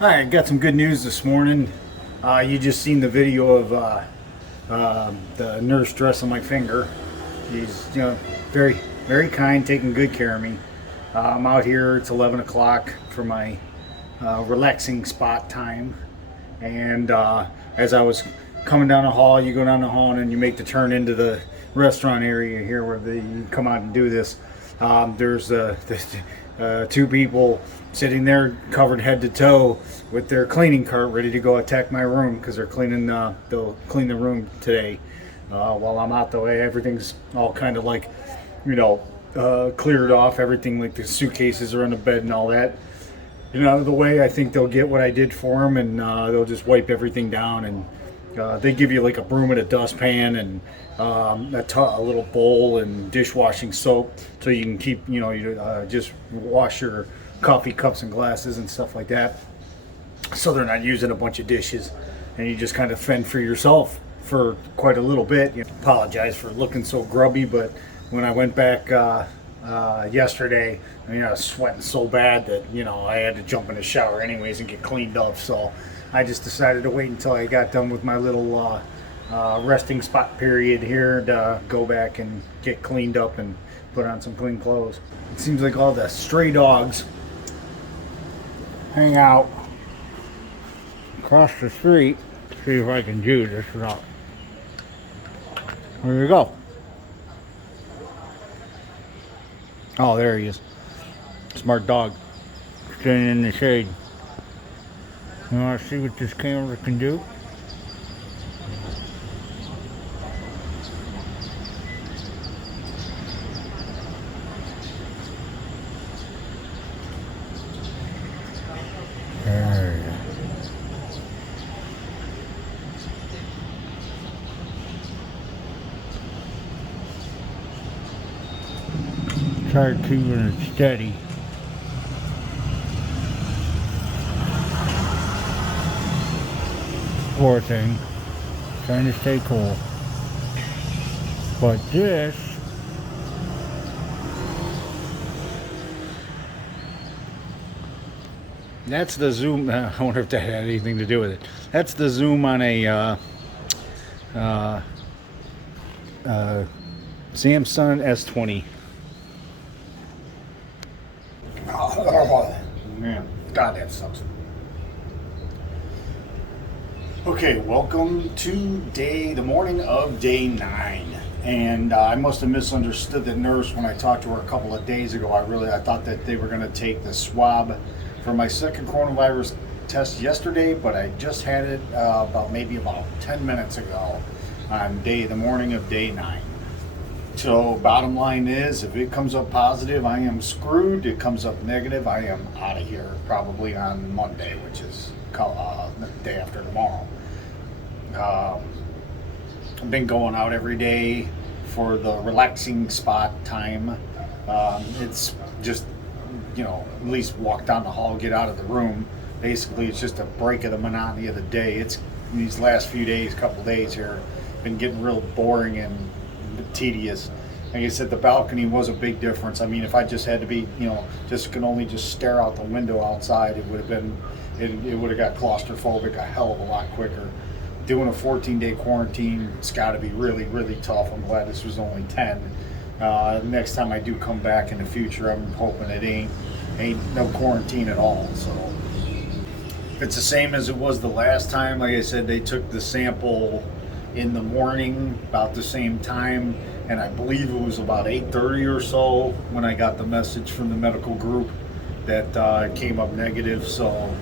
All right, got some good news this morning. You just seen the video of the nurse dressing my finger. She's, very, very kind, taking good care of me. I'm out here. It's 11 o'clock for my relaxing spot time. And as I was coming down the hall, you go down the hall and then you make the turn into the restaurant area here where you come out and do this. There's two people sitting there covered head to toe with their cleaning cart ready to go attack my room because they'll clean the room today. While I'm out the way, everything's all kind of like, cleared off. Everything, like the suitcases are on the bed and all that. Out of the way. I think they'll get what I did for them, and they'll just wipe everything down. And they give you like a broom and a dustpan and a little bowl and dishwashing soap, so you can keep, just wash your coffee cups and glasses and stuff like that. So they're not using a bunch of dishes, and you just kind of fend for yourself for quite a little bit. Apologize for looking so grubby, but when I went back yesterday, I was sweating so bad that I had to jump in the shower anyways and get cleaned up. So I just decided to wait until I got done with my little resting spot period here to go back and get cleaned up and put on some clean clothes. It seems like all the stray dogs hang out across the street. See if I can do this without. There you go. Oh, there he is. Smart dog. Standing in the shade. You want to see what this camera can do? There you go. Try keeping it steady. Poor thing. Trying to stay cool. But this that's the zoom. I wonder if that had anything to do with it. That's the zoom on a Samsung S20. Oh, man. God, that sucks. Okay, welcome to the morning of day 9. And I must have misunderstood the nurse when I talked to her a couple of days ago. I thought that they were going to take the swab for my second coronavirus test yesterday, but I just had it about 10 minutes ago on the morning of day 9. So bottom line is, if it comes up positive, I am screwed. It comes up negative, I am out of here probably on Monday, which is the day after tomorrow. I've been going out every day for the relaxing spot time. It's just, at least walk down the hall, get out of the room. Basically, it's just a break of the monotony of the day. It's these last few days, couple days here, been getting real boring and tedious. Like I said, the balcony was a big difference. I mean, if I just had to be, just stare out the window outside, it would have got claustrophobic a hell of a lot quicker. Doing a 14-day quarantine, it's got to be really, really tough. I'm glad this was only 10. Next time I do come back in the future, I'm hoping it ain't no quarantine at all. So if it's the same as it was the last time, like I said, they took the sample in the morning about the same time, and I believe it was about 8:30 or so when I got the message from the medical group that it came up negative. So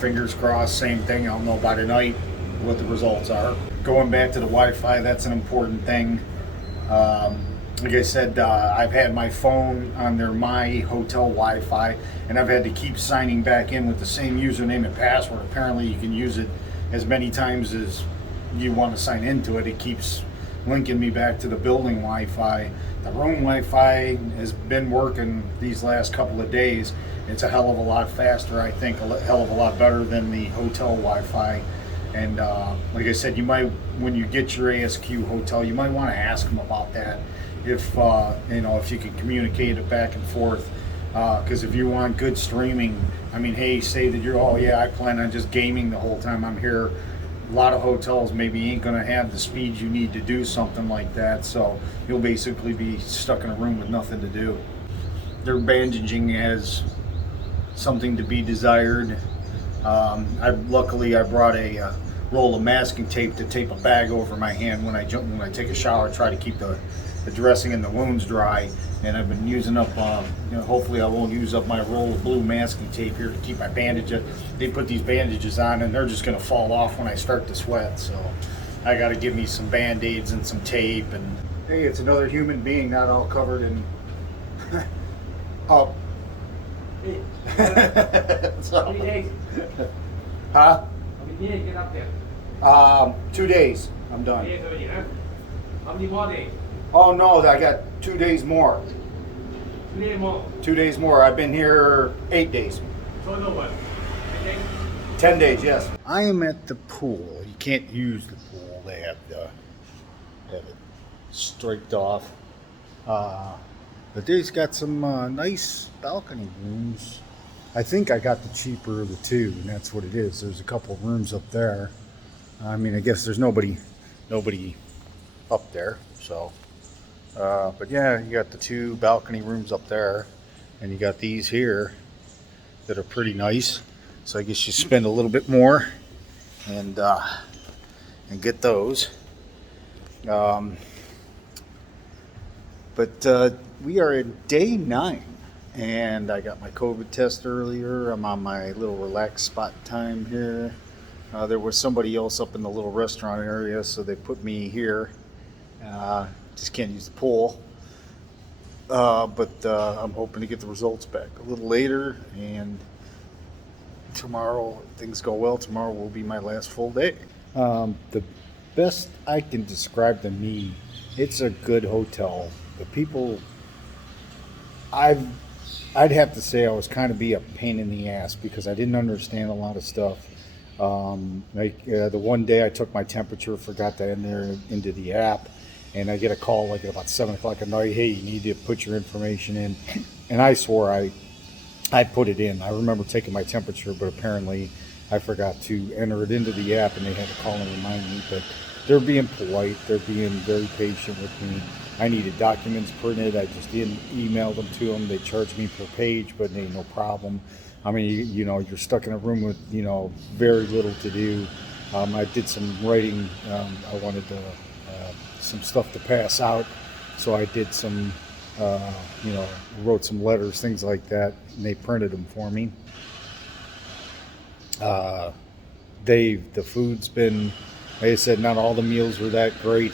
fingers crossed, same thing. I'll know by tonight what the results are. Going back to the Wi-Fi, that's an important thing. Like I said, I've had my phone on their My Hotel Wi-Fi, and I've had to keep signing back in with the same username and password. Apparently you can use it as many times as you want to sign into it. It keeps linking me back to the building Wi-Fi. The room Wi-Fi has been working these last couple of days. It's a hell of a lot faster, I think, a hell of a lot better than the hotel Wi-Fi. And like I said, you might, when you get your ASQ hotel, you might want to ask them about that. If if you can communicate it back and forth Because if you want good streaming, I mean, hey, say that you're, oh yeah, I plan on just gaming the whole time I'm here. A lot of hotels maybe ain't gonna have the speed you need to do something like that, so you'll basically be stuck in a room with nothing to do. Their bandaging has something to be desired. Luckily I brought a roll of masking tape to tape a bag over my hand when I take a shower. Try to keep the dressing and the wounds dry, and I've been using up. Hopefully I won't use up my roll of blue masking tape here to keep my bandages. They put these bandages on, and they're just gonna fall off when I start to sweat. So I got to give me some band-aids and some tape. And hey, it's another human being, not all covered in. Oh. How many days? Huh? How many days get up there? 2 days. I'm done. Days already, huh? How many more days? Oh no, I got 2 days more. 2 days more. 2 days more. I've been here 8 days. Total what? 10 days? 10 days, yes. I am at the pool. You can't use the pool. They have it striped off. But they've got some nice balcony rooms. I think I got the cheaper of the two, and that's what it is. There's a couple rooms up there. I mean, I guess there's nobody up there. So, but yeah, you got the two balcony rooms up there, and you got these here that are pretty nice. So I guess you spend a little bit more and get those. But we are at day 9, and I got my COVID test earlier. I'm on my little relaxed spot time here. There was somebody else up in the little restaurant area, so they put me here. Just can't use the pool. But I'm hoping to get the results back a little later, and tomorrow, if things go well, tomorrow will be my last full day. The best I can describe to me, it's a good hotel. The people, I'd have to say I was kind of be a pain in the ass because I didn't understand a lot of stuff. The one day I took my temperature, forgot to enter into the app, and I get a call like at about 7 o'clock at night, hey, you need to put your information in. And I swore I put it in. I remember taking my temperature, but apparently I forgot to enter it into the app, and they had to call and remind me. But they're being polite. They're being very patient with me. I needed documents printed. I just didn't email them to them. They charged me per page, but they no problem. I mean, you're stuck in a room with, very little to do. I did some writing. I wanted some stuff to pass out, so I did some, wrote some letters, things like that, and they printed them for me. The food's been, like I said, not all the meals were that great.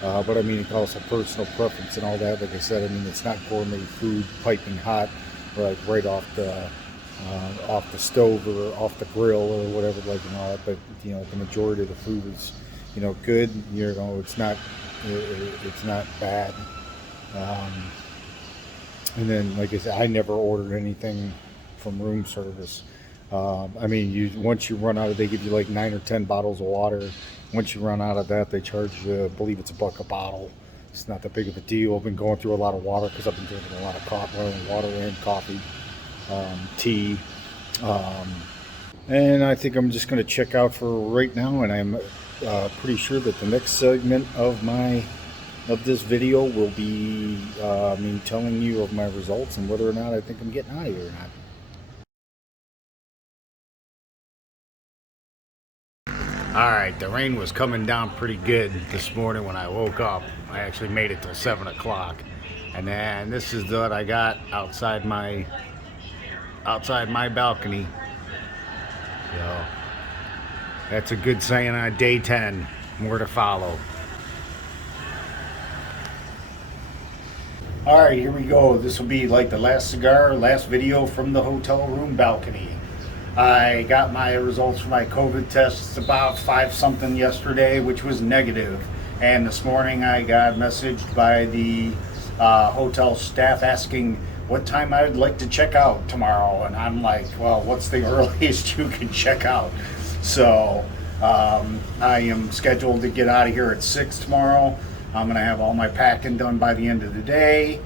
But I mean, it's also personal preference and all that. Like I said, I mean, it's not gourmet food, piping hot, like right off the stove or off the grill or whatever, But the majority of the food is, good. It's not bad. And then, like I said, I never ordered anything from room service. I mean, once you run out of, they give you like 9 or 10 bottles of water. Once you run out of that, they charge you, I believe it's $1 a bottle. It's not that big of a deal. I've been going through a lot of water because I've been drinking a lot of water and coffee, tea. And I think I'm just going to check out for right now, and I'm pretty sure that the next segment of this video will be me telling you of my results and whether or not I think I'm getting out of here or not. All right, the rain was coming down pretty good this morning when I woke up. I actually made it till 7 o'clock. And then this is what I got outside my balcony. So that's a good sign on day 10. More to follow. All right, here we go. This will be like the last video from the hotel room balcony. I got my results for my COVID test about 5-something yesterday, which was negative. And this morning I got messaged by the hotel staff asking what time I would like to check out tomorrow. And I'm like, well, what's the earliest you can check out? So I am scheduled to get out of here at 6 tomorrow. I'm going to have all my packing done by the end of the day.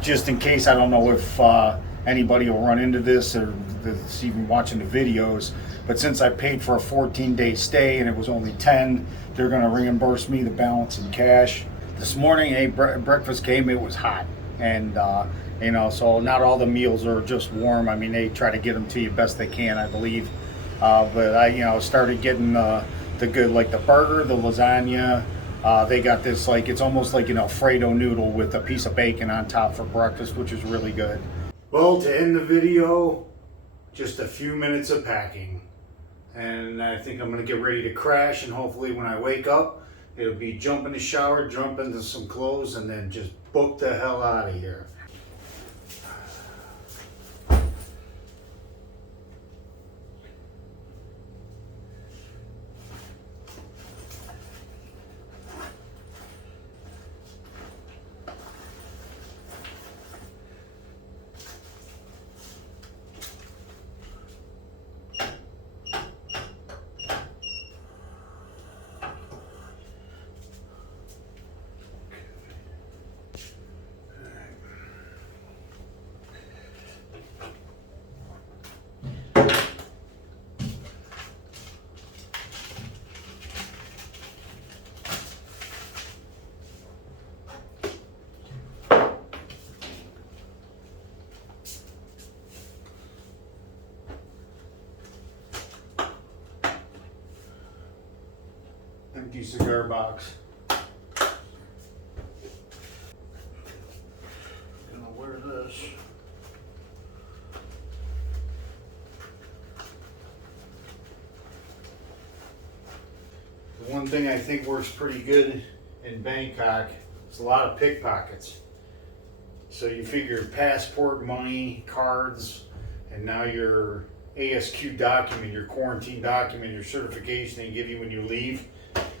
just in case, I don't know if anybody will run into this or that's even watching the videos, but since I paid for a 14-day stay and it was only 10, they're going to reimburse me the balance in cash. This morning, breakfast came, it was hot, and you know, so not all the meals are just warm. I mean, they try to get them to you best they can, I believe. But I, you know, started getting the good, like the burger, the lasagna. They got this, like, it's almost like an Alfredo noodle with a piece of bacon on top for breakfast, which is really good. Well, to end the video, just a few minutes of packing. And I think I'm going to get ready to crash, and hopefully when I wake up, it'll be jump in the shower, jump into some clothes, and then just book the hell out of here. Empty cigar box. Gonna wear this. The one thing I think works pretty good in Bangkok is a lot of pickpockets. So you figure passport, money, cards, and now your ASQ document, your quarantine document, your certification they give you when you leave,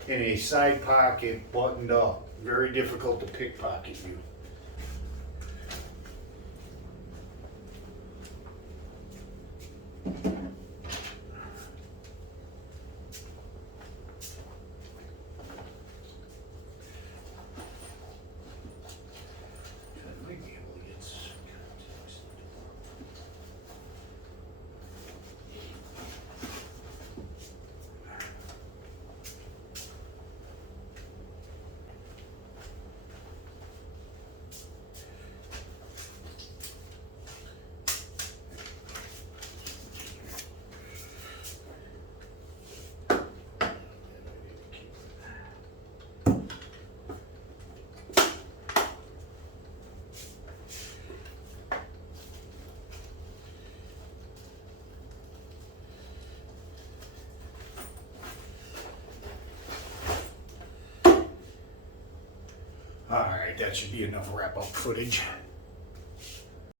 in a side pocket, buttoned up. Very difficult to pickpocket you. Alright, that should be enough wrap-up footage.